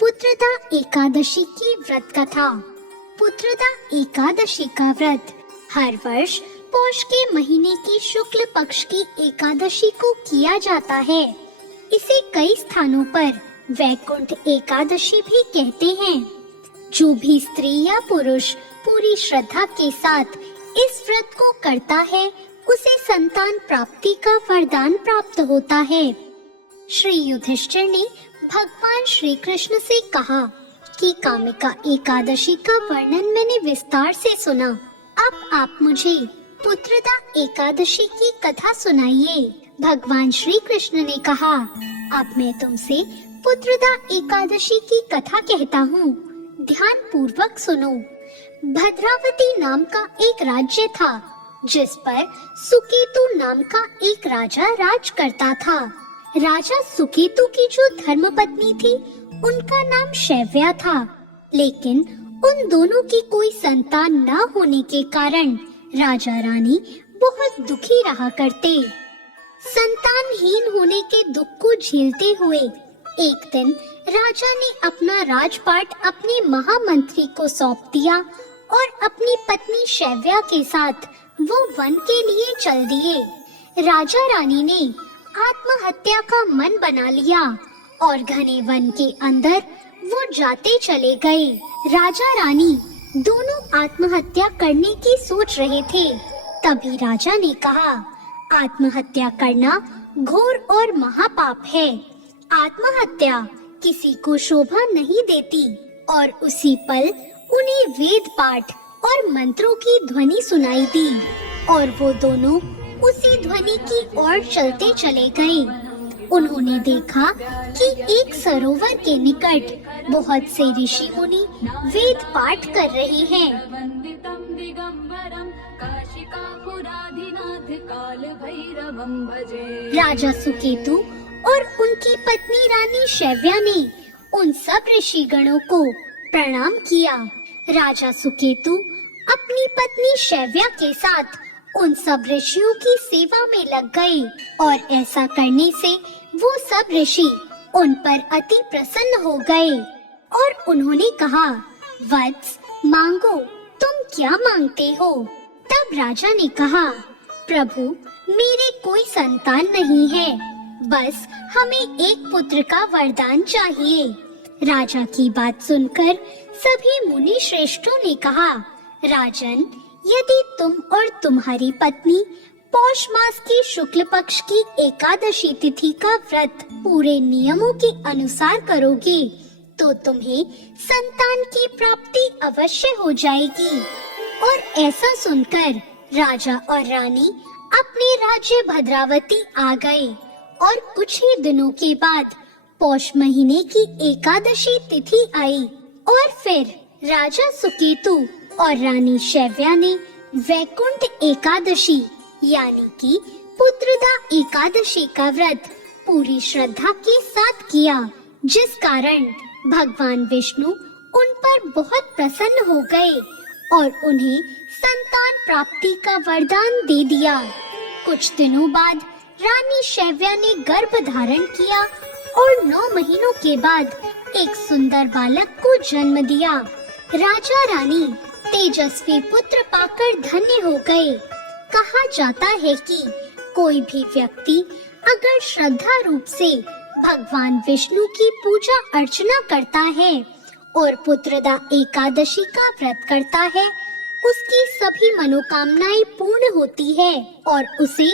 पुत्रदा एकादशी की व्रत कथा। पुत्रदा एकादशी का व्रत हर वर्ष पौष के महीने की शुक्ल पक्ष की एकादशी को किया जाता है। इसे कई स्थानों पर वैकुंठ एकादशी भी कहते हैं। जो भी स्त्री या पुरुष पूरी श्रद्धा के साथ इस व्रत को करता है, उसे संतान प्राप्ति का वरदान प्राप्त होता है। श्री युधिष्ठिर ने भगवान श्री कृष्ण से कहा कि कामिका एकादशी का वर्णन मैंने विस्तार से सुना। अब आप मुझे पुत्रदा एकादशी की कथा सुनाइए। भगवान श्री कृष्ण ने कहा, अब मैं तुमसे पुत्रदा एकादशी की कथा कहता हूँ, ध्यान पूर्वक सुनो। भद्रावती नाम का एक राज्य था, जिस पर सुकेतु नाम का एक राजा राज करता था। राजा सुकेतु की जो धर्मपत्नी थी, उनका नाम शैव्या था, लेकिन उन दोनों की कोई संतान न होने के कारण राजा रानी बहुत दुखी रहा करते। संतानहीन होने के दुख को झेलते हुए एक दिन राजा ने अपना राजपाट अपने महामंत्री को सौंप दिया और अपनी पत्नी शैव्या के साथ वो वन के लिए चल दिए। राजा रानी ने आत्महत्या का मन बना लिया और घने वन के अंदर वो जाते चले गए। राजा रानी दोनों आत्महत्या करने की सोच रहे थे। तभी राजा ने कहा, आत्महत्या करना घोर और महापाप है। आत्महत्या किसी को शोभा नहीं देती। और उसी पल उन्हें वेद पाठ और मंत्रों की ध्वनि सुनाई दी और वो दोनों उसी ध्वनि की ओर चलते चले गए। उन्होंने देखा कि एक सरोवर के निकट बहुत से ऋषि मुनि वेद पाठ कर रहे हैं। राजा सुकेतु और उनकी पत्नी रानी शैव्या ने उन सब ऋषि गणों को प्रणाम किया। राजा सुकेतु अपनी पत्नी शैव्या के साथ उन सब ऋषियों की सेवा में लग गए और ऐसा करने से वो सब ऋषि उन पर अति प्रसन्न हो गए और उन्होंने कहा, वत्स मांगो, तुम क्या मांगते हो? तब राजा ने कहा, प्रभु मेरे कोई संतान नहीं है, बस हमें एक पुत्र का वरदान चाहिए। राजा की बात सुनकर सभी मुनि श्रेष्ठों ने कहा, राजन, यदि तुम और तुम्हारी पत्नी पौष मास की शुक्ल पक्ष की एकादशी तिथि का व्रत पूरे नियमों के अनुसार करोगे, तो तुम्हें संतान की प्राप्ति अवश्य हो जाएगी। और ऐसा सुनकर राजा और रानी अपने राज्य भद्रावती आ गए और कुछ ही दिनों के बाद पौष महीने की एकादशी तिथि आई और फिर राजा सुकेतु और रानी शैव्या ने वैकुंठ एकादशी यानी कि पुत्रदा एकादशी का व्रत पूरी श्रद्धा के साथ किया, जिस कारण भगवान विष्णु उन पर बहुत प्रसन्न हो गए और उन्हें संतान प्राप्ति का वरदान दे दिया। कुछ दिनों बाद रानी शैव्या ने गर्भ धारण किया और 9 महीनों के बाद एक सुंदर बालक को जन्म दिया। राजा रानी तेजस्वी पुत्र पाकर धन्य हो गए। कहा जाता है कि कोई भी व्यक्ति अगर श्रद्धा रूप से भगवान विष्णु की पूजा अर्चना करता है और पुत्रदा एकादशी का व्रत करता है, उसकी सभी मनोकामनाएं पूर्ण होती है और उसे